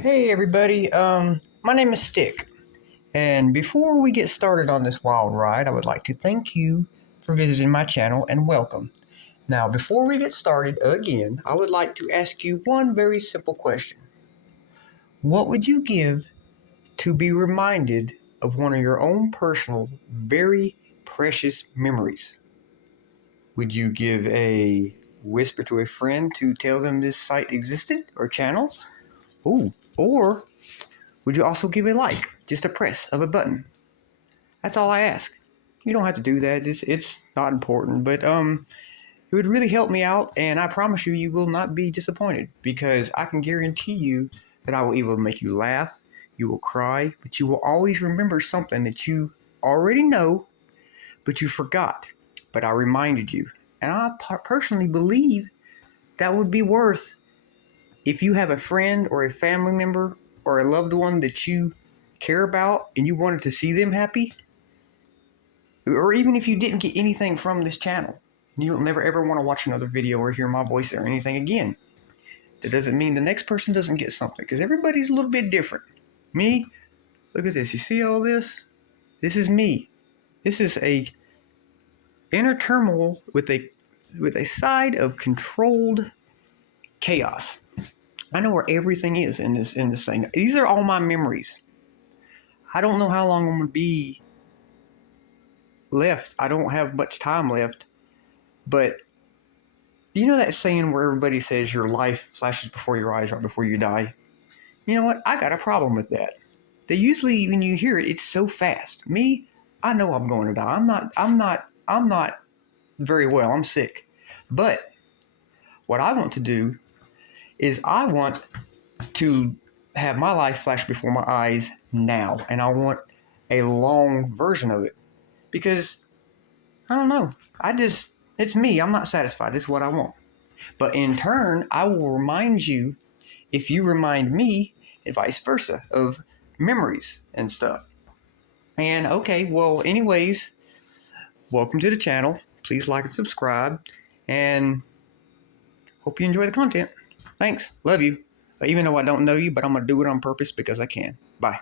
Hey everybody, my name is Stick, and before we get started on this wild ride, I would like to thank you for visiting my channel and welcome. Now, before we get started again, I would like to ask you one very simple question. What would you give to be reminded of one of your own personal, very precious memories? Would you give a whisper to a friend to tell them this site existed or channel? Ooh, or would you also give a like? Just a press of a button. That's all I ask. You don't have to do that. It's not important, but it would really help me out, and I promise you, you will not be disappointed because I can guarantee you that I will either make you laugh, you will cry, but you will always remember something that you already know, but you forgot. But I reminded you, and I personally believe that would be worth if you have a friend or a family member or a loved one that you care about and you wanted to see them happy, or even if you didn't get anything from this channel, you'll never ever want to watch another video or hear my voice or anything again. That doesn't mean the next person doesn't get something, because everybody's a little bit different. Me, look at this. You see all this? This is me. This is a inner turmoil with a side of controlled chaos. I know where everything is in this thing. These are all my memories. I don't know how long I'm gonna be left. I don't have much time left, but you know that saying where everybody says your life flashes before your eyes right before you die? You know what? I got a problem with that. They usually, when you hear it, it's so fast. Me, I know I'm going to die. I'm not very well. I'm sick. But what I want to do is I want to have my life flash before my eyes now, and I want a long version of it because I don't know. It's me. I'm not satisfied. This is what I want. But in turn, I will remind you if you remind me, and vice versa, of memories and stuff. And okay, well, anyways, welcome to the channel. Please like and subscribe, and hope you enjoy the content. Thanks. Love you. Even though I don't know you, but I'm going to do it on purpose because I can. Bye.